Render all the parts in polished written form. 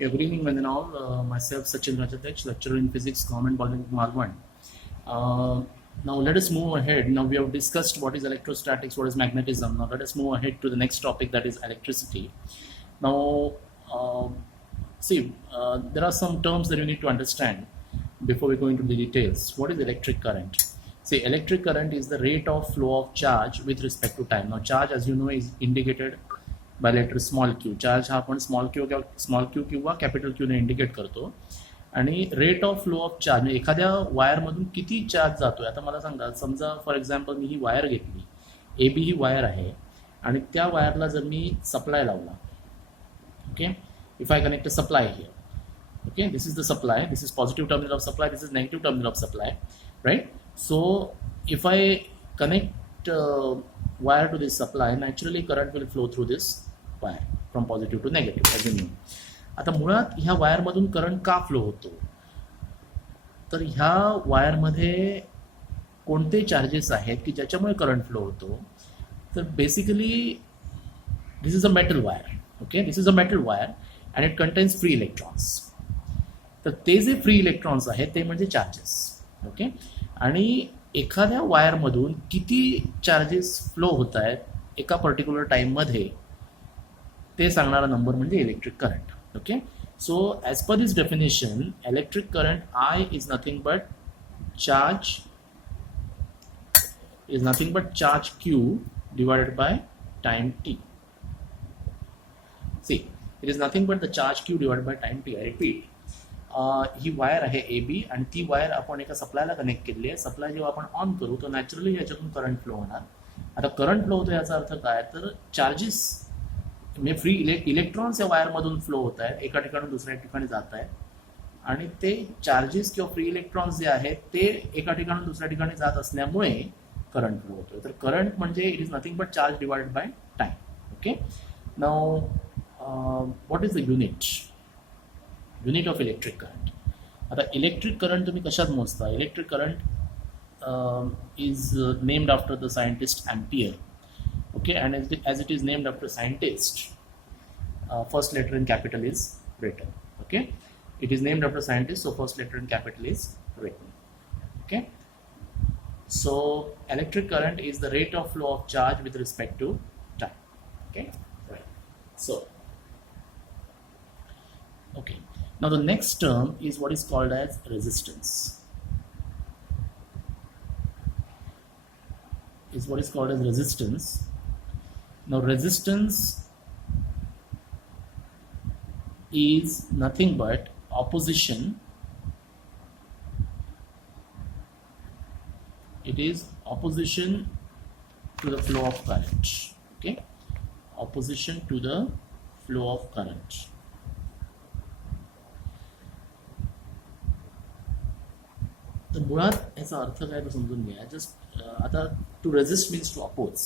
Yeah, good evening, one and all. Myself, Sachin Rajadhyaksha, lecturer in physics, Government Polytechnic Malvan. Now let us move ahead. Now we have discussed what is electrostatics, what is magnetism. Now let us move ahead to the next topic, that is electricity. Now, there are some terms that you need to understand before we go into the details. What is electric current? See, electric current is the rate of flow of charge with respect to time. Now, charge, as you know, is indicated by letter small q. चार्ज हा आपण small q किंवा capital क्यूने indicate करतो. आणि rate of flow of charge म्हणजे एखाद्या वायरमधून किती चार्ज जातोय. आता मला सांगा, समजा for example me he wire घेतली, ए बी ही वायर आहे आणि त्या वायरला जर मी सप्लाय लावला, okay, if I connect a supply here, okay, this is the supply, this is positive terminal of supply, this is negative terminal of supply, right? So if I connect wire to this supply, naturally current will flow through this wire from positive to negative, as you know. आता मुळात ह्या वायरमधून current का flow होतो, तर ह्या वायरमध्ये कोणते charges आहेत की ज्याच्यामुळे करंट फ्लो होतो. तर basically this is a metal wire, okay, this is a metal wire and it contains free electrons. तर ते जे फ्री इलेक्ट्रॉन्स आहेत ते म्हणजे चार्जेस, ओके. आणि एखाद्या वायरमधून किती चार्जेस फ्लो होत आहेत एका पर्टिक्युलर टाईममध्ये ते सांगणारा नंबर म्हणजे electric current, okay. So as per this definition, electric current I is nothing but charge q divided by time t. See, it is nothing but the charge q divided by time t. I repeat, ही wire आहे A बी आणि ती wire आपण एका सप्लायला connect केली आहे. Supply जेव्हा आपण ऑन करू तर नॅचरली याच्यातून करंट फ्लो होणार. आता करंट फ्लो होतो याचा अर्थ काय, तर चार्जेस म्हणजे फ्री इलेक्ट्रॉन्स या वायरमधून फ्लो होत आहेत, एका ठिकाणून दुसऱ्या ठिकाणी जात आहेत आणि ते चार्जेस किंवा फ्री इलेक्ट्रॉन्स जे आहेत ते एका ठिकाणून दुसऱ्या ठिकाणी जात असल्यामुळे करंट फ्लो होतोय. तर करंट म्हणजे it is nothing but charge divided by time, okay. Now what is the unit of electric current. आता इलेक्ट्रिक करंट तुम्ही कशात मोजता. Electric current is named after the scientist ampere, okay, and as it is named after scientist, first letter in capital is written, okay. It is named after scientist, so first letter in capital is written, okay. So electric current is the rate of flow of charge with respect to time, okay, right. So okay, now the next term is what is called as resistance. Now resistance is nothing but opposition. It is opposition to the flow of current, okay, opposition to the flow of current. तर मुळात याचा अर्थ काय तो समजून घ्या. Just आता to resist means to oppose.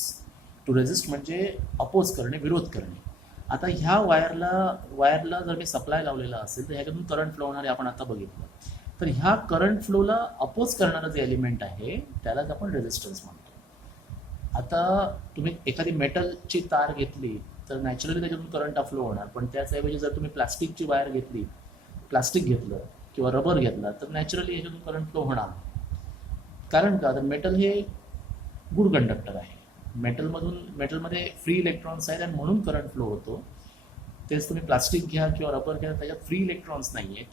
To resist म्हणजे अपोज करणे, विरोध करणे. आता ह्या वायरला जर मी सप्लाय लावलेला असेल तर ह्याच्यातून करंट फ्लो होणार आपण आता बघितलं. तर ह्या करंट फ्लोला अपोज करणारं जे एलिमेंट आहे त्यालाच आपण रेजिस्टन्स म्हणतो. आता तुम्ही एखादी मेटलची तार घेतली तर नॅचरली त्याच्यातून करंट फ्लो होणार, पण त्याचऐवजी जर तुम्ही प्लास्टिकची वायर घेतली, प्लास्टिक घेतलं किंवा रबर घेतला तर नॅचरली याच्यातून करंट फ्लो होणार. कारण का, तर मेटल हे गुड कंडक्टर आहे. मेटलमध्ये फ्री इलेक्ट्रॉन्स आहेत आणि म्हणून करंट फ्लो होतो. तेच तुम्ही प्लास्टिक घ्या किंवा रबर घ्या, त्याच्यात फ्री इलेक्ट्रॉन्स नाही आहेत,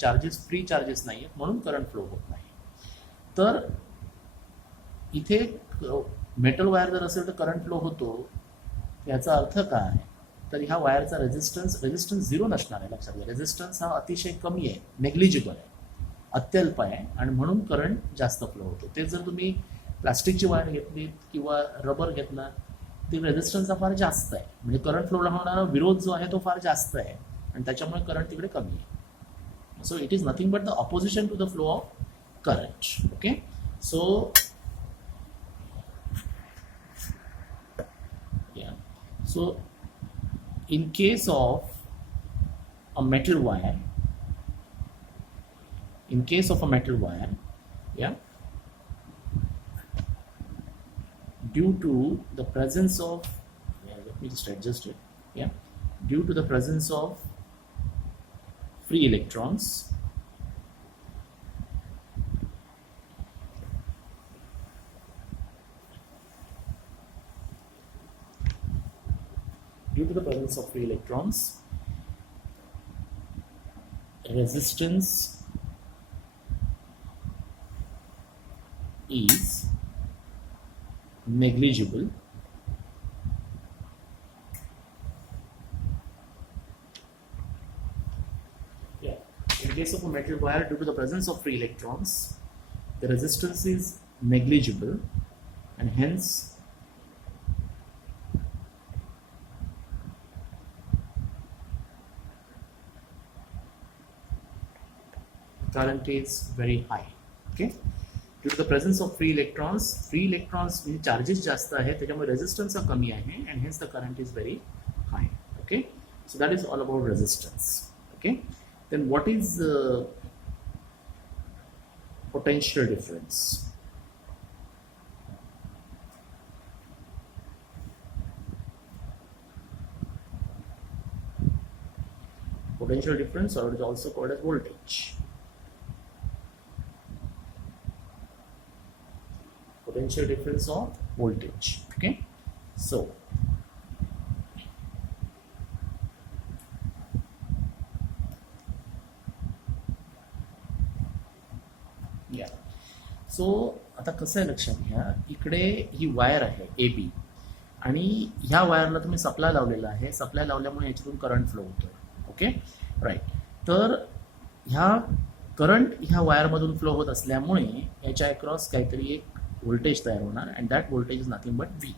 फ्री चार्जेस नाही आहेत, म्हणून करंट फ्लो होत नाही. तर इथे मेटल वायर जर असेल तर करंट फ्लो होतो. याचा अर्थ काय, तर ह्या वायरचा रेजिस्टन्स झिरो नसणार आहे. लक्षात घ्या, रेजिस्टन्स हा अतिशय कमी आहे, नेग्लिजिबल आहे, अत्यल्प आहे आणि म्हणून करंट जास्त फ्लो होतो. तेच जर तुम्ही प्लास्टिकची वायर घेतली किंवा रबर घेतला, ती रेजिस्टन्स हा फार जास्त आहे, म्हणजे करंट फ्लोला होणारा विरोध जो आहे तो फार जास्त आहे आणि त्याच्यामुळे करंट तिकडे कमी आहे. So it is nothing but the opposition to the flow of current, okay. So in case of a metal wire, yeah, due to the presence of, let me just adjust it, yeah, due to the presence of free electrons, due to the presence of free electrons, resistance is negligible in case of a metal wire. Due to the presence of free electrons, the resistance is negligible, and hence current is very high. Okay, due to the presence of free electrons म्हणजे charges जास्त आहे, त्याच्यामुळे resistance कमी आहे, and hence the current is very high. Okay, so that is all about resistance. Okay, then what is potential difference? Potential difference, or it is also called as voltage. Potential difference of voltage. Okay, so so आता कसं आहे लक्षात घ्या, इकडे ही wire आहे A बी, आणि ह्या वायरला तुम्ही सप्लाय लावलेला आहे. सप्लाय लावल्यामुळे याच्यातून करंट फ्लो होतोय. Okay, right. तर ह्या करंट ह्या वायरमधून फ्लो होत असल्यामुळे याच्या अक्रॉस काहीतरी एक व्होल्टेज तयार होणार, and that voltage is nothing but V,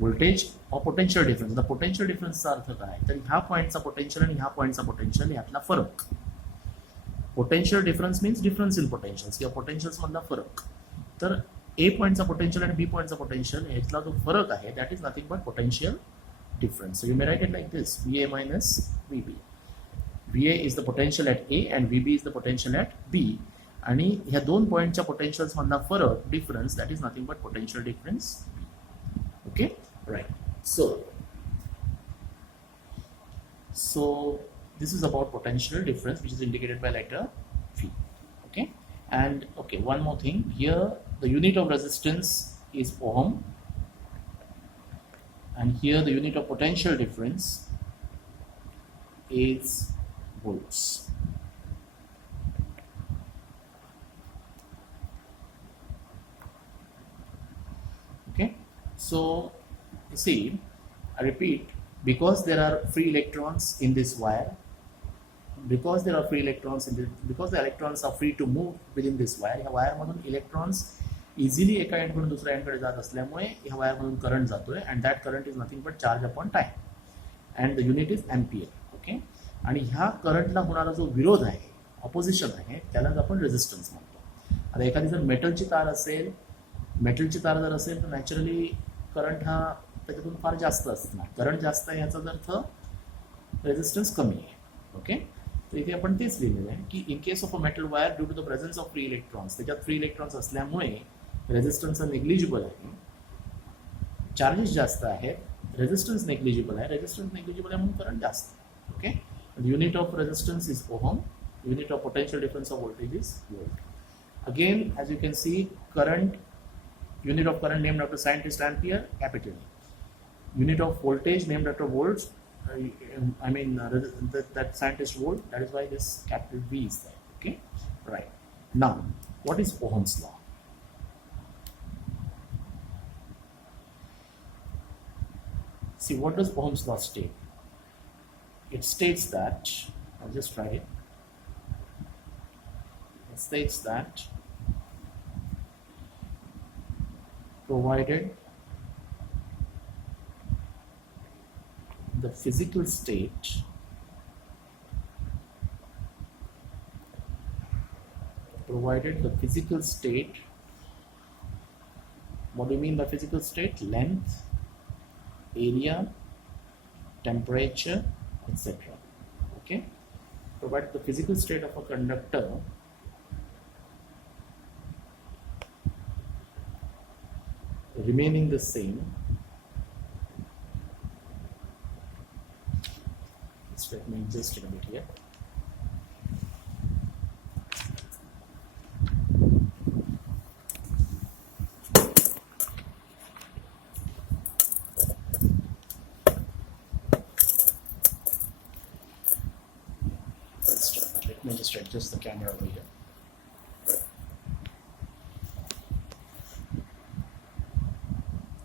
voltage of potential difference. आता पोटेन्शियल डिफरन्सचा अर्थ काय, तर ह्या पॉईंटचा पोटेन्शियल आणि ह्या पॉईंटचा पोटेन्शियल यातला फरक. Potential difference means difference in potentials किंवा पोटेन्शियल्स मधला फरक. तर ए पॉईंटचा पोटेन्शियल आणि बी पॉईंटचा पोटेन्शियल यातला जो फरक आहे that is nothing but potential difference. So you may write it like this: VA minus VB. VA is the potential at A and VB is the potential at B. आणि ह्या दोन पॉईंटच्या पोटेन्शियल्स मधला फरक difference that is nothing but potential difference B. Okay, right. So this is about potential difference, which is indicated by letter V. Okay, and okay, one more thing here: the unit of resistance is ohm. And here the unit of potential difference is volts. Okay, so you see, I repeat, because there are free electrons in this wire, because there are free electrons in this, because the electrons are free to move within this wire, या wire मधून electrons easily एका एंडकडून दुसऱ्या एंडकडे जात असल्यामुळे ह्या वायरमधून current जातोय, and that current is nothing but charge upon time, and the unit is ampere. Okay, आणि ह्या करंटला होणारा जो विरोध आहे, ऑपोजिशन आहे, त्यालाच आपण रेझिस्टन्स म्हणतो. आता एखादी जर मेटलची तार असेल जर असेल तर नॅचरली करंट हा त्याच्यातून फार जास्त असणार. करंट जास्त आहे याचा अर्थ रेझिस्टन्स कमी आहे. ओके, तर इथे आपण तेच लिहिलेलं आहे की in case of a metal wire, due to the presence of free electrons, त्याच्यात फ्री इलेक्ट्रॉन्स असल्यामुळे रेझिस्टन्स नेग्लिजिबल आहे, चार्जेस जास्त आहेत, रेझिस्टन्स नेग्लिजिबल आहे. रेझिस्टन्स नेग्लिजिबल आहे म्हणून करंट जास्त. Okay, unit of resistance is ohm, unit of potential difference of voltage is volt. Again, as you can see, current, unit of current named after scientist Ampere, capital. Unit of voltage named after volts, that scientist volt, that is why this capital V is there. Okay, right. Now, what is Ohm's law? See, what does Ohm's law state? It states that, I'll just try it. It states that provided the physical state what do you mean by physical state? Length, area, temperature, etc. Okay, provided the physical state of a conductor remaining the same, let me adjust it a bit here. Let me just adjust the camera over here.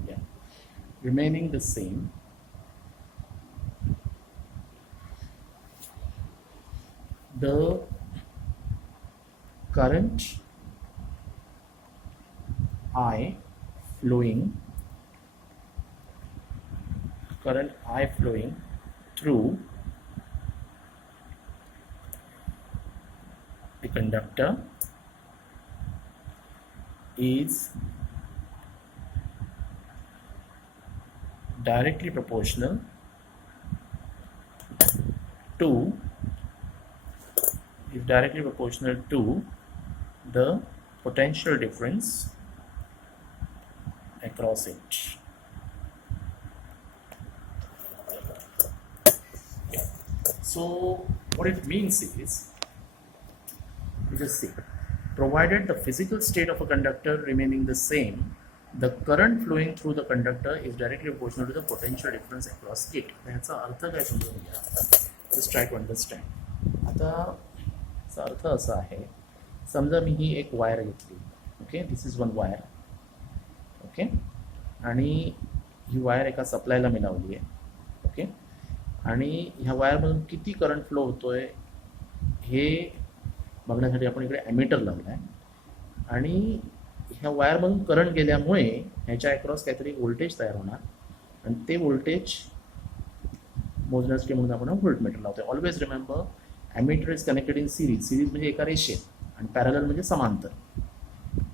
Yeah, remaining the same. The current I flowing through the conductor is directly proportional to the potential difference across it. So what it means is, you just see, provided the physical state of a conductor remaining the same, the current flowing through the conductor is directly proportional to the potential difference across it. ह्याचा अर्थ काय समजून घ्या. Just try to understand. आता याचा अर्थ असा आहे, समजा मी ही एक वायर घेतली, okay, this is one wire, okay, आणि ही वायर एका सप्लायला मी लावली आहे, ओके, आणि ह्या वायरमधून किती करंट फ्लो होतोय हे बघण्यासाठी आपण इकडे ॲमीटर लावला आहे, आणि ह्या वायरमधून करंट गेल्यामुळे ह्याच्या अक्रॉस काहीतरी व्होल्टेज तयार होणार, आणि ते व्होल्टेज मोजण्यासाठी म्हणून आपण व्होल्टमीटर लावतोय. Always remember, ammeter is connected in series. Series म्हणजे एका रेषेत आणि पॅरलल म्हणजे समांतर.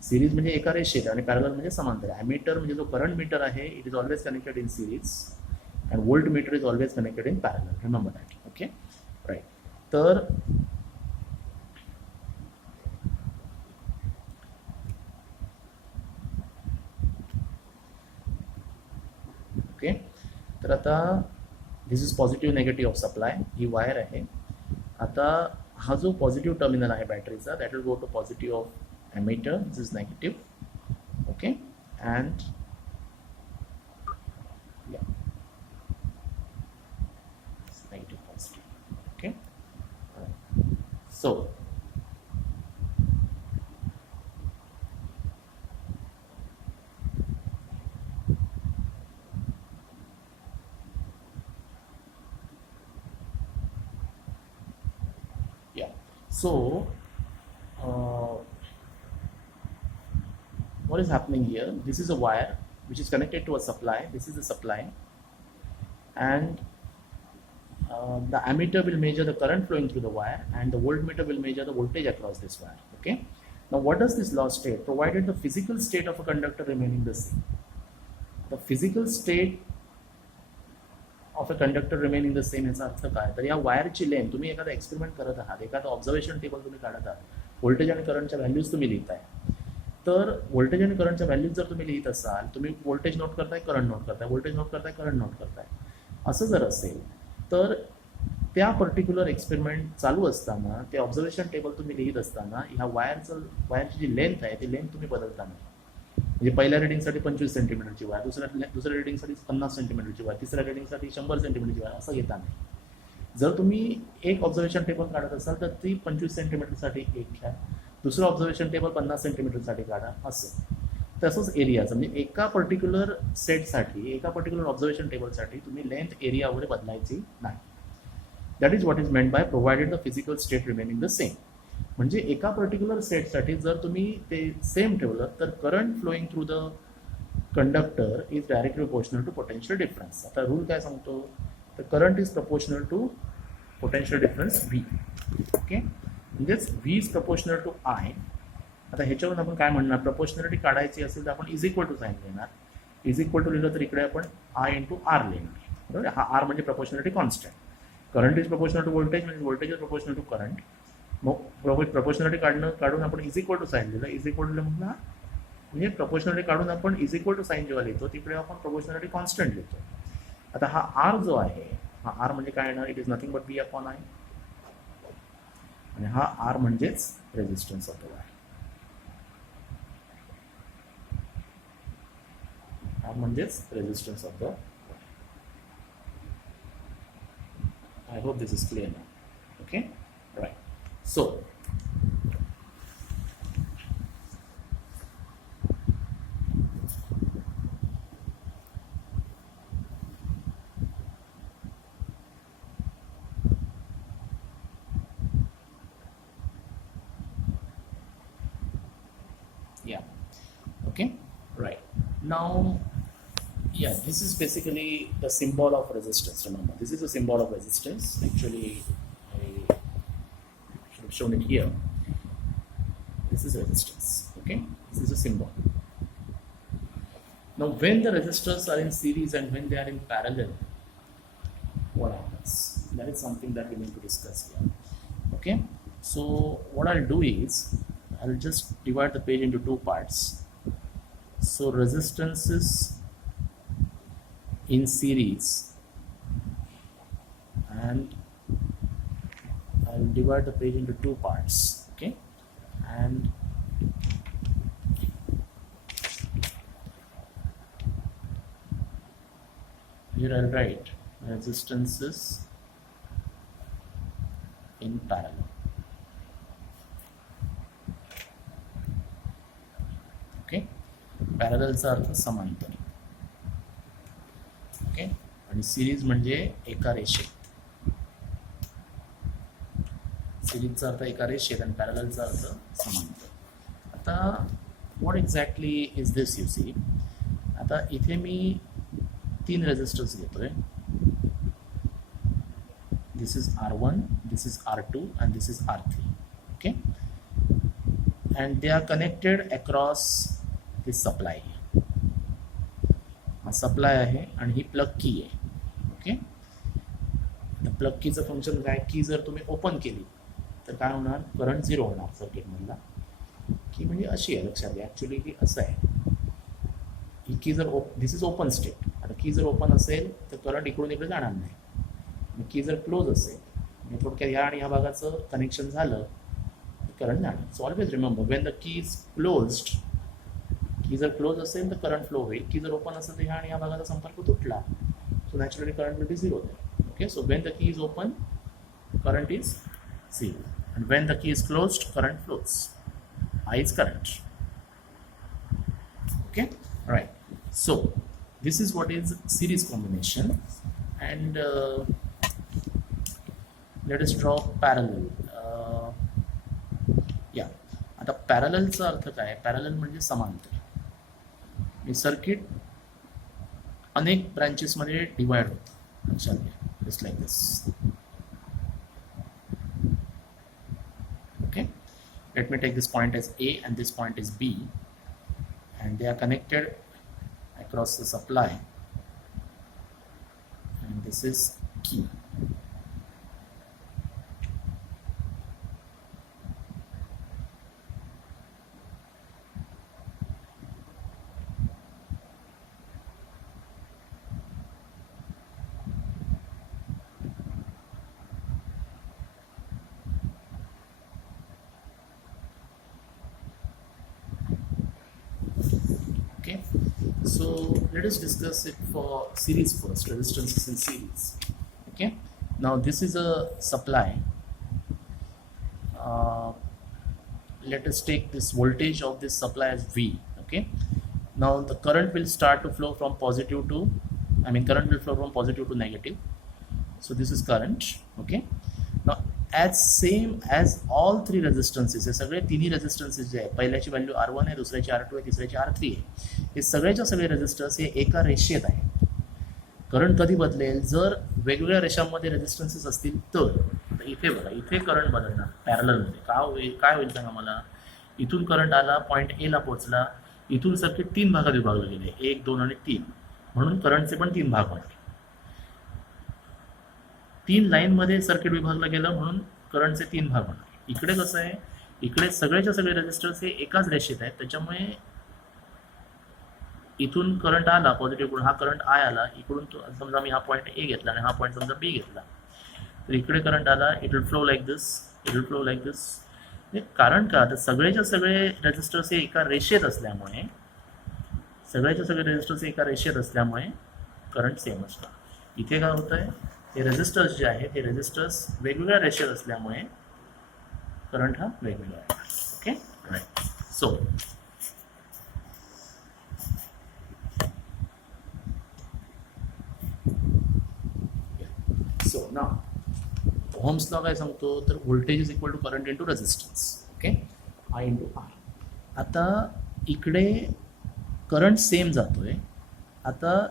सिरीज म्हणजे एका रेषेत आणि पॅरलल म्हणजे समांतर. ॲमीटर म्हणजे जो करंट मीटर आहे, it is always connected in series and voltmeter is always connected in parallel. Remember that. Okay, right. तर ओके, तर आता this is positive negative of supply. ही वायर आहे. आता हा जो पॉझिटिव्ह टर्मिनल आहे बॅटरीचा, that will go to positive of emitter, this is negative, okay, and yeah, it's negative positive, okay. So yeah, so what is happening here? This is a wire which is connected to a supply. This is the supply, and the ammeter will measure the current flowing through the wire, and the voltmeter will measure the voltage across this wire. Okay. Now, what does this law state? Provided the physical state of a conductor remaining the same. The physical state of a conductor remaining the same याचा अर्थ काय? तर या वायरची length, तुम्ही एखादा experiment करत आहात, एखादा ऑब्झर्वेशन टेबल तुम्ही काढत आहात, व्होल्टेज आणि करंटच्या व्हॅल्यूज तुम्ही लिहिताय. तर व्होल्टेज आणि करंटच्या व्हॅल्यूज जर तुम्ही लिहित असाल, तुम्ही व्होल्टेज नोट करताय, करंट नोट करताय, व्होल्टेज नोट करताय, करंट नोट करताय, असं जर असेल तर त्या पर्टिक्युलर एक्सपेरिमेंट चालू असताना, ते ऑब्झर्वेशन टेबल तुम्ही लिहित असताना, ह्या वायरची जी लेंथ आहे ती लेंथ तुम्ही बदलता नाही. म्हणजे पहिल्या रिडिंगसाठी 25 सेंटीमीटरची वायर, दुसऱ्या रिडिंगसाठी 50 सेंटीमीटरची वायर, तिसऱ्या रिडिंगसाठी 100 सेंटीमीटरची वायर, असं घेता नाही. जर तुम्ही एक ऑब्झर्वेशन टेबल काढत असाल तर ती 25 सेंटीमीटरसाठी एक घ्या, दुसरं ऑब्झर्वेशन टेबल 50 सेंटीमीटरसाठी काढा, असं. तसंच एरियाचं, म्हणजे एका पर्टिक्युलर सेटसाठी, एका पर्टिक्युलर ऑब्झर्वेशन टेबलसाठी तुम्ही लेंथ एरिया वगैरे बदलायची नाही. That is what is meant by provided the physical state remaining the same. म्हणजे एका पर्टिक्युलर सेटसाठी जर तुम्ही ते सेम ठेवलं तर current flowing through the conductor is directly proportional to potential difference. आता रूल काय सांगतो? तर current is proportional to potential difference V. Okay, म्हणजेच V is proportional to I. आता ह्याच्यावरून आपण काय म्हणणार? प्रपोर्शनॅलिटी काढायची असेल तर आपण इज इक्वल टू साईन लिहिणार. इज इक्वल टू लिहिलं तर इकडे आपण आय इंटू आर लिहिणार. बरोबर. हा आर म्हणजे proportionality constant. Current is proportional to voltage, म्हणजे voltage is proportional to current. मग प्रपोर्शनॅलिटी काढून आपण इज इक्वल टू साईन लिहिलं. इज इक्वल टू म्हणून म्हणजे प्रपोर्शनॅलिटी काढून आपण इज इक्वल टू साईन जेव्हा लिहितो तिकडे आपण प्रपोर्शनॅलिटी कॉन्स्टंट लिहितो. आता हा आर जो आहे, हा आर म्हणजे काय येणार? It is nothing but V upon I, आणि हा आर म्हणजेच resistance of the wire. R म्हणजेच resistance of the wire. I hope this is clear now. Okay, right. So yeah, okay, right. Now, yeah, this is basically the symbol of resistance. Remember, this is a symbol of resistance. Actually, I should have shown it here. This is resistance, okay? This is a symbol. Now, when the resistors are in series and when they are in parallel, what happens? That is something that we need to discuss here, okay? So, what I'll do is, I'll just divide the page into two parts. So, resistances in series, and I'll divide the page into two parts, okay? And here I'll write resistances in parallel, okay? Parallels are the समांतर, okay, आणि series म्हणजे एका रेषेत. सिरीजचा अर्थ एका रेषेत आणि पॅरललचा अर्थ समांतर. आता what exactly is this, you see. आता इथे मी 3 रेजिस्टर्स घेतोय. This is R1, this is R2 and this is R3, okay, and they are connected across this supply. हा सप्लाय आहे आणि ही प्लग की आहे, ओके. प्लग कीचं फंक्शन काय, की जर तुम्ही ओपन केली तर काय होणार, करंट 0 होणार सर्किटमधला. की म्हणजे अशी आहे, लक्षात घ्या. ॲक्च्युली ही असं आहे, ही की जर दिस इज ओपन स्टेट. आता की जर ओपन असेल तर करंट इकडून इकडे जाणार नाही. की जर क्लोज असेल म्हणजे थोडक्यात ह्या आणि ह्या भागाचं कनेक्शन झालं तर करंट जाणार. So always remember, Wien the key is closed, की जर क्लोज असेल तर करंट फ्लो होईल. की जर ओपन असेल तर ह्या आणि ह्या भागाचा संपर्क तुटला, so naturally current will be 0 there. Okay, so when the key is open, current is 0, and when the key is closed, current flows. I is current. Okay, right. So this is what is series combination, and let us draw parallel. Yeah, आता पॅरललचा अर्थ काय, parallel म्हणजे समांतर. हे circuit अनेक ब्रांचेसमध्ये divide होतं, लक्षात घ्या. Just like this. Okay, let me take this point as A and this point is B, and they are connected across the supply, and this is key. Okay, so let us discuss it for series first, resistances in series. Okay, now this is a supply. Let us take this voltage of this supply as V. Okay, now the current will start to flow from positive to, current will flow from positive to negative. So this is current. Okay, now as same as all three resistances, हे सगळे तिन्ही रेजिस्टन्सेस जे आहे, पहिल्याची value R1 आहे, दुसऱ्याची R2 आहे, तिसऱ्याची R3 आहे, हे सगळेच्या सगळे रेजिस्टन्स हे एका रेषेत आहे. करंट कधी बदलेल, जर वेगवेगळ्या रेषांमध्ये रेजिस्टन्सेस असतील तर. इथे बघा, इथे करंट बदलणार पॅरललमध्ये. काय होईल सांगा मला. इथून करंट आला, पॉईंट ए ला पोहोचला, इथून सर्किट 3 भागात विभागलं गेले, 1, 2 आणि 3, म्हणून करंटचे पण 3 भाग होणार. 3 लाईनमध्ये सर्किट विभागलं गेलं म्हणून करंटचे 3 भाग होणार. इकडे कसं आहे, इकडे सगळेच्या सगळे रेजिस्टर्स हे एकाच रेषेत आहेत, त्याच्यामुळे इथून करंट आला पॉझिटिव्ह, हा करंट आय आला, इकडून समजा मी हा पॉईंट ए घेतला आणि हा पॉईंट समजा बी घेतला, तर इकडे करंट आला, it will flow like this, it will flow like this. कारण का, तर सगळेच्या सगळे रेजिस्टर्स हे एका रेषेत असल्यामुळे, सगळ्याच्या सगळे रेजिस्टर्स एका रेषेत असल्यामुळे करंट सेम असतं. इथे काय होतं आहे, हे रेजिस्टर्स जे आहेत, हे रेजिस्टर्स वेगवेगळ्या रेषेत असल्यामुळे करंट हा वेगवेगळा आहे. Okay right. सो ना ओहम्स लॉ काय सांगतो तर voltage is equal to current into resistance. Okay I into R. आता इकडे करंट सेम जातोय. आता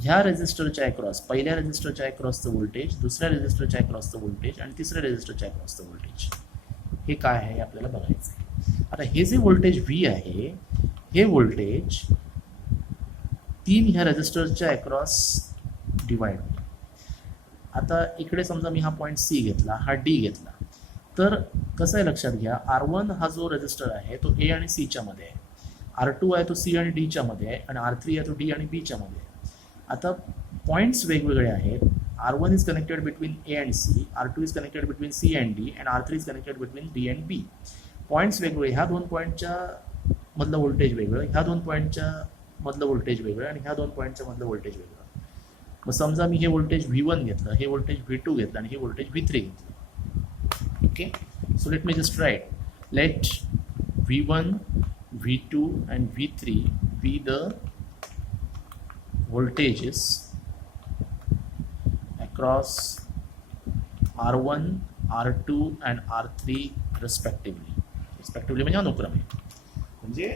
ह्या रेझिस्टरच्या अक्रॉस पहिल्या रेझिस्टरच्या अक्रॉसचं व्होल्टेज, दुसऱ्या रेझिस्टरच्या अक्रॉसचं व्होल्टेज आणि तिसऱ्या रेझिस्टरच्या अक्रॉसचं व्होल्टेज हे काय आहे आपल्याला बघायचं आहे. आता हे जे व्होल्टेज व्ही आहे हे व्होल्टेज 3 ह्या रेझिस्टरच्या अक्रॉस डिवाइड होईल. आता इकडे समजा मी हा पॉईंट सी घेतला, हा डी घेतला, तर कसं आहे लक्षात घ्या, R1 हा जो रेझिस्टर आहे तो ए आणि सीच्या मध्ये आहे, R2 आहे तो सी आणि डीच्या मध्ये आहे आणि R3 आहे तो डी आणि बीच्या मध्ये आहे. आता पॉईंट्स वेगवेगळे आहेत. R1 is connected between A and C, R2 is connected between C and D and R3 is connected between D and B. Points वेगवेगळे, ह्या 2 पॉईंटच्या मधलं व्होल्टेज वेगळं, ह्या 2 पॉईंटच्या मधलं व्होल्टेज वेगळं आणि ह्या 2 पॉईंटच्या मधलं व्होल्टेज वेगळं. मग समजा मी हे व्होल्टेज V1 घेतलं, हे व्होल्टेज V2 घेतलं आणि हे व्होल्टेज V3 घेतलं. Okay so let me just write, let V1, V2 and V3 be the voltages across R1, R2 and R3 respectively. Respectively म्हणजे अनुक्रमे. म्हणजे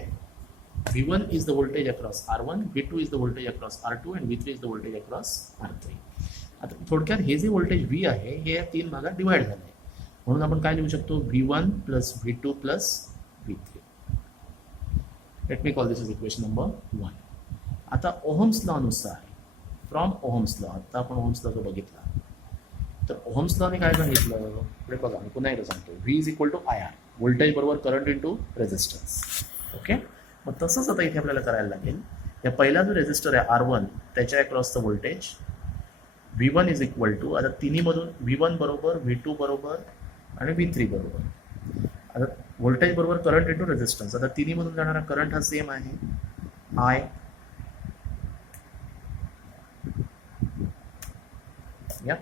V1 is the voltage across R1, V2 is the voltage across R2 and V3 is the voltage across R3. आता थोडक्यात हे जे voltage V आहे हे या 3 भागात डिवाइड झालं आहे. म्हणून आपण काय लिहू शकतो, V1 plus V2 plus V3. Late me call this is equation number 1. आता ओहम्स लॉ नुसार, फ्रॉम ओहम्स लॉ, आता आपण ओहम्स लॉ जो बघितला, तर ओहम्स लॉने काय सांगितलं, पुढे बघा मी पुन्हा एकदा सांगतो, V is equal to IR, voltage बरोबर करंट इंटू रेझिस्टन्स. ओके मग तसंच आता इथे आपल्याला करायला लागेल, या पहिला जो रेझिस्टर आहे R1 त्याच्या अक्रॉसचं voltage V1 is equal to, आता तिन्हीमधून V1 बरोबर, V2 बरोबर आणि V3 बरोबर, आता व्होल्टेज बरोबर करंट इंटू रेझिस्टन्स. आता तिन्हीमधून जाणारा करंट हा सेम आहे I, या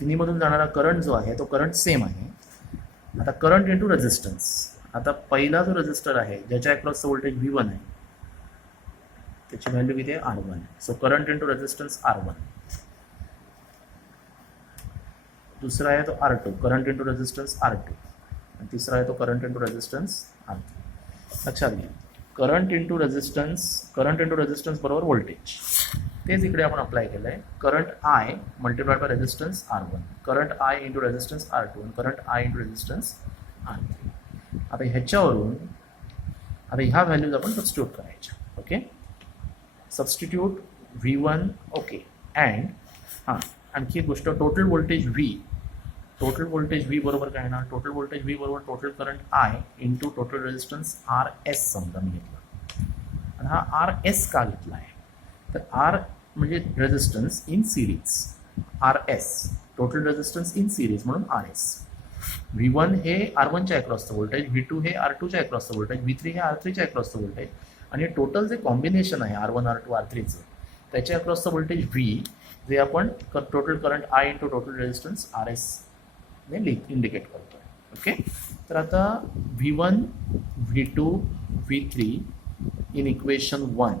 तिन्हीमधून जाणारा करंट जो आहे तो करंट सेम आहे. आता करंट इंटू रेझिस्टन्स, आता पहिला जो रेझिस्टर आहे ज्याच्या अक्रॉसचं व्होल्टेज V1 आहे त्याची व्हॅल्यू किती आहे R1. So current into resistance R1. दुसरा आहे तो R2, current into resistance R2. आणि तिसरा आहे तो करंट इंटू रेझिस्टन्स R3. लक्षात घ्या, करंट इंटू रेझिस्टन्स बरोबर व्होल्टेज, तेच इकडे आपण अप्लाय केलं आहे. Current I multiplied by resistance R1, current I into resistance R2 आणि current I into resistance R3. आता ह्याच्यावरून आता ह्या व्हॅल्यूज आपण सबस्टिट्यूट करायच्या. Okay substitute V1. Okay and आणखी एक गोष्ट, टोटल व्होल्टेज V बरोबर काय ना, टोटल व्होल्टेज V बरोबर total current I into total resistance RS समजा मी घेतला. आणि हा RS का घेतला आहे, तर R म्हणजे resistance in series, RS total resistance in series म्हणून RS. V1 हे R1च्या अक्रॉसचं व्होल्टेज, V2 हे R2च्या अक्रॉसचं व्होल्टेज, V3 हे R3च्या अक्रॉसचं व्होल्टेज आणि टोटल जे कॉम्बिनेशन आहे R1, R2, R3चं त्याच्या अक्रॉसचं व्होल्टेज V, जे आपण total current I into total resistance RS ने इंडिकेट करतो. ओके तर आता V1, V2, V3 in equation 1.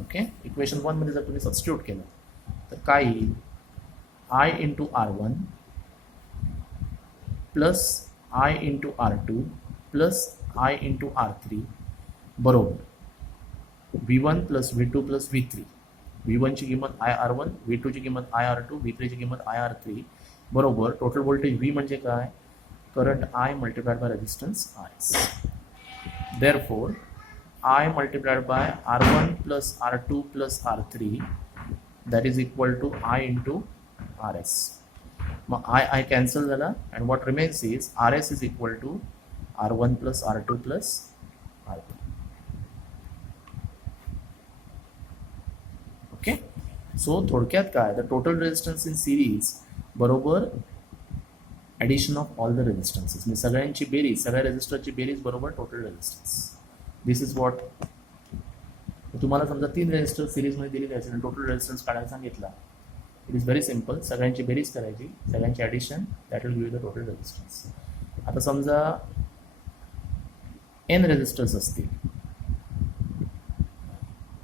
Okay equation 1 मध्ये जर तुम्ही सबस्टिट्यूट केलं तर काय येईल, I into R1 plus I into R2 plus I into R3 बरोबर V1 plus V2 plus V3. V1 ची किंमत IR1, V2 ची किंमत IR2, V3 ची किंमत IR3 बरोबर टोटल व्होल्टेज V म्हणजे काय, current I multiplied by resistance RS. Therefore I multiplied by R1 plus R2 plus R3 that is equal to I into RS. I cancel झाला and what remains is RS is equal to R1 plus R2 plus R3. Okay so थोडक्यात काय, the total resistance in series बरोबर addition of all the resistances, म्हणजे सगळ्यांची बेरीज, सगळ्या रेझिस्टरची बेरीज बरोबर total resistance. This is what. तुम्हाला समजा 3 रेझिस्टर सिरीजमध्ये दिलेले असेल आणि टोटल रेझिस्टन्स काढायला सांगितला इट इज व्हेरी सिम्पल. सगळ्यांची बेरीज करायची, सगळ्यांची addition, that will give the total resistance. आता समजा n रेजिस्टन्स असतील,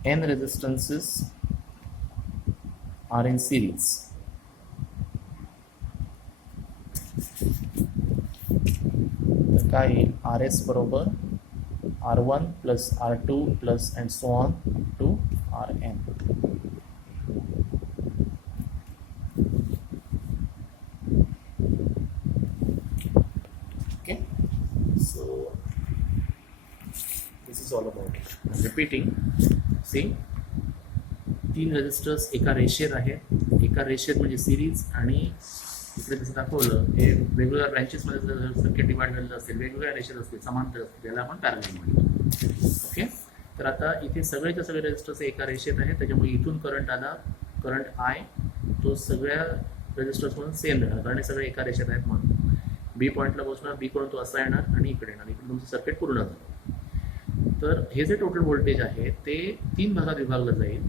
n resistances are in series. तर काय येईल, RS बरोबर R1 plus R2 plus and so on up to Rn. Okay, so this is all about it. I'm repeating. See, 3 resistors एका रेषेत आहेत. एका रेषेत म्हणजे सिरीज, आणि इकडे जसं दाखवलं हे वेगवेगळ्या ब्रँचेसमध्ये जर सर्किट डिवाइड झालेलं असेल, वेगवेगळ्या रेषेत असतील, समांतर असतील, त्याला आपण पॅरलल म्हणतो. ओके, तर आता इथे सगळेच्या सगळे रेजिस्टर्स एका रेषेत आहेत, त्याच्यामुळे इथून करंट आला, करंट I तो सगळ्या रेजिस्टर्समधून सेम राहणार, कारण हे सगळे एका रेषेत आहेत म्हणून. बी पॉईंटला पोहोचणार, बी कडून तो असा येणार आणि इकडे येणार, इकडे तुमचं सर्किट पूर्ण झालं. तर हे जे टोटल व्होल्टेज आहे ते 3 भागात विभागलं जाईल,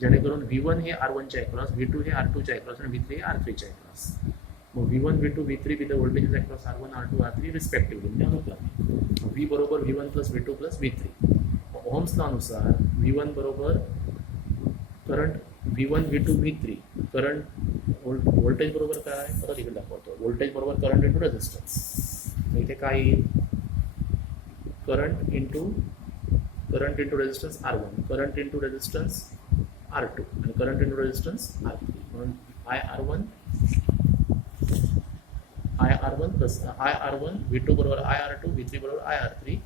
जेणेकरून V1 हे R1 च्या अक्रॉस, V2 हे R2 च्या अक्रॉस आणि V3 हे R3 च्या अक्रॉस. मग V1, V2, V3 with the voltages across R1, R2, R3 respectively म्हणजे अनुक्रमे. V बरोबर V1 plus V2 plus V3. Ohms लॉनुसार V1 बरोबर current V1, V2, V3, current voltage बरोबर काय, परत इकडे दाखवतो, व्होल्टेज बरोबर करंट इंटू रेजिस्टन्स. इथे काय येईल, current into resistance R1, current into resistance R2 आणि करंट इंटू रेजिस्टन्स R3. म्हणून I R1 V2 बरोबर IR2, V3 बरोबर IR3,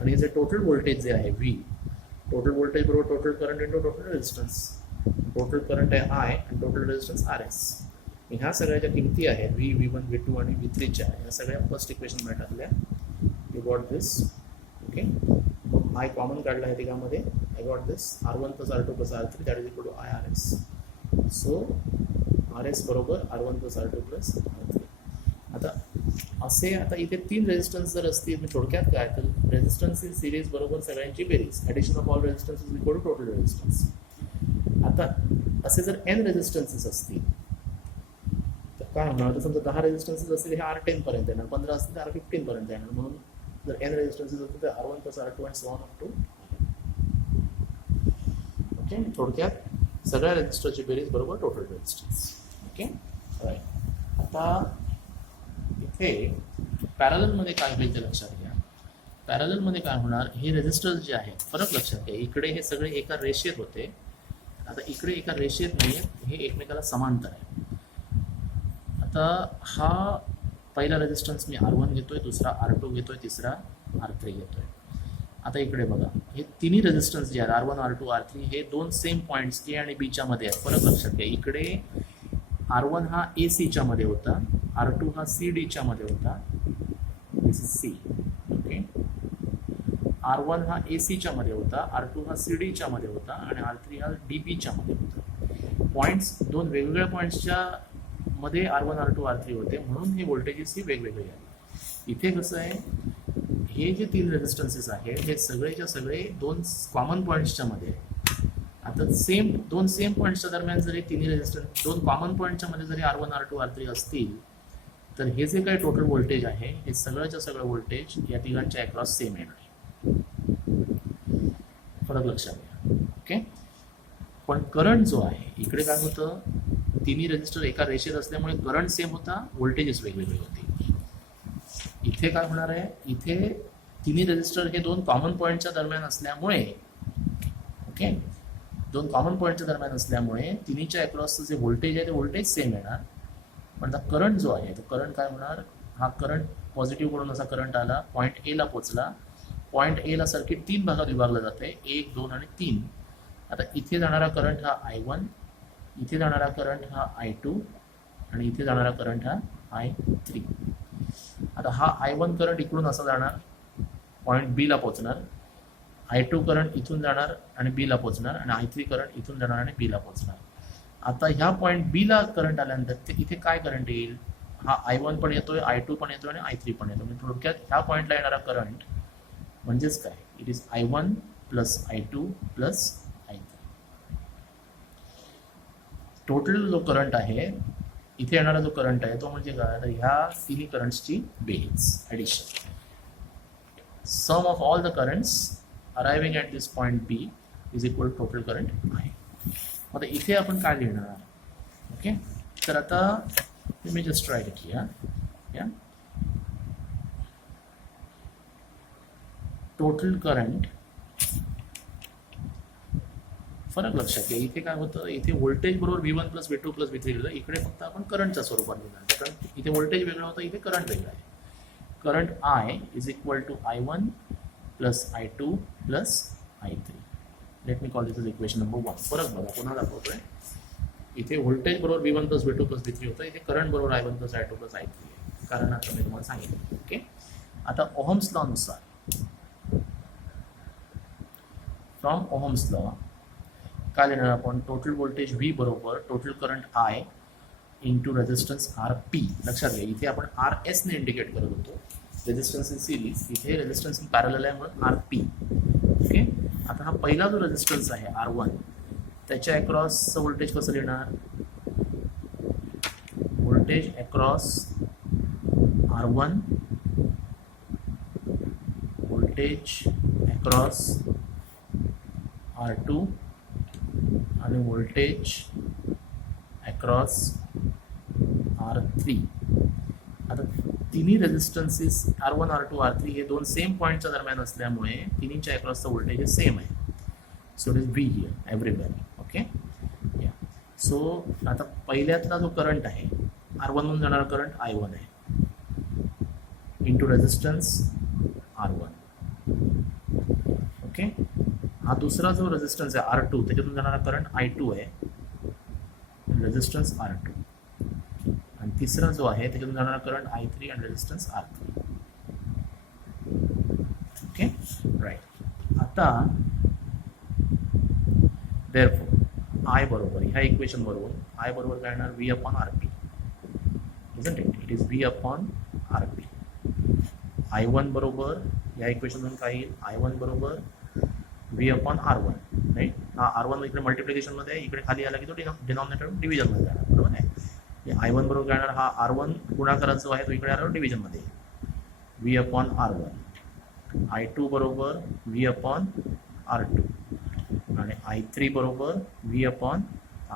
आणि हे जे टोटल व्होल्टेज जे आहे V, टोटल व्होल्टेज बरोबर total current into total resistance. Total current आहे I आणि टोटल रेजिस्टन्स RS. ह्या सगळ्या ज्या किमती आहेत V1, V2 आणि V3 च्या, ह्या सगळ्या फर्स्ट इक्वेशन मध्ये टाकल्या. You got this. Okay, I common काढला आहे तिघांमध्ये. I got this R1 plus R2 plus R3 that is equal to IRS. So RS बरोबर R1 plus R2 plus R3. आता इथे 3 रेजिस्टन्स जर असतील, मी थोडक्यात काय, तर रेजिस्टन्स इन सिरीज बरोबर सगळ्यांची बेरीज, addition of all resistance is equal to total resistance. आता असे जर n रेजिस्टन्सेस असतील तर काय होणार, तर समजा 10 रेजिस्टन्सेस असतील, हे R10 पर्यंत येणार, 15 असतील तर R15 पर्यंत येणार. म्हणून जर n रेजिस्टन्सेस असतील तर R1 plus R2 and so on up to. Okay, थोडक्यात सगळ्या रेजिस्टरची बेरीज बरोबर टोटल रेजिस्टन्स. Okay, right. आता इथे पॅरललमध्ये काय होईल ते लक्षात घ्या. पॅरललमध्ये काय होणार, हे रेजिस्टर्स जे आहेत, फरक लक्षात घ्या, इकडे हे सगळे एका रेषेत होते, आता इकडे एका रेषेत नाही आहेत, हे एकमेकाला समांतर आहे. आता हा पहिला रेजिस्टन्स मी R1 घेतोय, दुसरा R2 घेतोय, तिसरा R3 घेतोय. आता इकडे बघा, हे तिन्ही रेजिस्टन्स जे आहेत R1, R2, R3 हे 2 सेम पॉईंट्स A आणि B च्या मध्ये आहेत. फरक लक्षात घ्या, इकडे R1 हा AC च्या मध्ये होता, R2 हा CD च्या मध्ये होता, दिस इज C. ओके, R1 हा AC च्या मध्ये होता, R2 हा CD च्या मध्ये होता आणि R3 हा DB च्या मध्ये होता. पॉईंट्स 2 वेगवेगळ्या पॉईंट्सच्या मध्ये R1, R2, R3 होते, म्हणून हे व्होल्टेजेस ही वेगवेगळे आहेत. इथे कसं आहे, हे जे 3 रेजिस्टन्सेस आहेत हे सगळेच्या सगळे 2 कॉमन पॉईंट्सच्या मध्ये आहेत. आता 2 सेम पॉईंट्सच्या दरम्यान जरी तिन्ही रेजिस्टन्स 2 कॉमन पॉईंटच्या मध्ये जरी R1, R2, R3 असतील, तर हे जे काही टोटल व्होल्टेज आहे हे सगळ्याच्या सगळं व्होल्टेज या तिघांच्या अक्रॉस सेम येणार आहे. फरक लक्षात घ्या. ओके, पण करंट जो आहे, इकडे काय होतं, तिन्ही रेजिस्टर एका रेषेत असल्यामुळे करंट सेम होता, व्होल्टेजेस वेगवेगळे होते. इथे काय होणार आहे, इथे तिन्ही रेजिस्टर हे 2 कॉमन पॉईंटच्या दरम्यान असल्यामुळे, ओके, 2 कॉमन पॉईंटच्या दरम्यान असल्यामुळे तिन्हीच्या अक्रॉसचं जे व्होल्टेज आहे ते व्होल्टेज सेम येणार. पण आता करंट जो आहे तो करंट काय होणार, हा करंट पॉझिटिव्ह कडून असा करंट आला, पॉईंट A ला पोचला, पॉईंट A ला सर्किट 3 भागात विभागलं जाते, 1, 2 आणि 3. आता इथे जाणारा करंट हा I1, इथे जाणारा करंट हा I2 आणि इथे जाणारा करंट हा I3. आता हा I1 करंट इकडून असा जाणार, पॉईंट B ला पोहोचणार, I2 करंट इथून जाणार आणि B ला पोहोचणार आणि I3 करंट इथून जाणार आणि B ला पोहोचणार. आता ह्या पॉईंट B ला करंट आल्यानंतर इथे काय करंट येईल, हा I1 पण येतोय, I2 पण येतोय आणि I3 पण येतोय. म्हणजे थोडक्यात ह्या पॉईंटला येणारा करंट म्हणजेच काय, it is I1 plus I2 plus I3. Total जो करंट आहे इथे येणारा जो करंट आहे तो म्हणजे काय, तर ह्या तिन्ही करंट्सची बेरीज addition. Sum of all the currents arriving at this point B is equal to total current आहे. आता इथे आपण काय लिहिणार, ओके. तर आता मी जस्ट ट्राय इट हियर. या टोटल करंट, फरक लक्षात घ्या. इथे काय होतं, इथे व्होल्टेज बरोबर V1 plus V2 plus V3 लिहिलं, इकडे फक्त आपण करंटच्या स्वरूपात लिहिणार, कारण इथे व्होल्टेज वेगळं होतं, इथे करंट वेगळं आहे. Current I is equal to I1 plus I2 plus I3. Let me call this is equation number 1. फरक बघा, पुन्हा दाखवतोय. इथे व्होल्टेज बरोबर V1 plus V2 plus V3 होतं, इथे करंट बरोबर I1 plus I2 plus I3 आहे. कारण आता मी तुम्हाला सांगितलं, ओके. आता ओहम्स लॉ नुसार, फ्रॉम ओहम्स लॉ काय लिहिणार आपण, टोटल व्होल्टेज V बरोबर total current I into resistance RP. लक्षात घ्या, इथे आपण RS ने इंडिकेट करत होतो, रेजिस्टन्स इन सिरीज, इथे रेजिस्टन्स इन पॅरलल आहे म्हणून RP, ओके. आता हा पहिला जो रेजिस्टन्स आहे R1, त्याच्या अक्रॉसचं व्होल्टेज कसं लिहिणार, voltage across R1, voltage across R2 आणि व्होल्टेज अक्रॉस R3. आता तिन्ही रेजिस्टन्सेस R1, R2, R3 हे दोन सेम पॉईंटच्या दरम्यान असल्यामुळे तिन्हीच्या अक्रॉसचं व्होल्टेज हे सेम आहे. So it is V here everywhere, okay. या सो आता पहिल्यातला जो करंट आहे R1 म्हणून जाणारा करंट I1 आहे इंटू रेजिस्टन्स R1, ओके. हा दुसरा जो रेजिस्टन्स आहे R2, त्याच्यातून जाणारा करंट I2 आहे, रेजिस्टन्स R2. आणि तिसरा जो आहे त्याच्यातून जाणारा करंट I3 आणि रेजिस्टन्स R3, ओके. राईट. आता देअरफॉर I बरोबर, ह्या इक्वेशन वरून I बरोबर काय येणार, V upon RP, isn't it. It is V upon RP. I1 बरोबर या इक्वेशनवरून काय येईल, I1 बरोबर V अपॉन R1, राईट. हा R1 इकडे मल्टिप्लिकेशनमध्ये आहे, इकडे खाली आला की तो डिनॉमिनेटर डिव्हिजनमध्ये जाणार, बरोबर आहे. I1 बरोबर काय येणार, हा R1 गुणाकारात जो आहे तो इकडे आल्यावर डिव्हिजनमध्ये येईल, V अपॉन R1. I2 बरोबर V अपॉन R2 आणि I3 बरोबर V अपॉन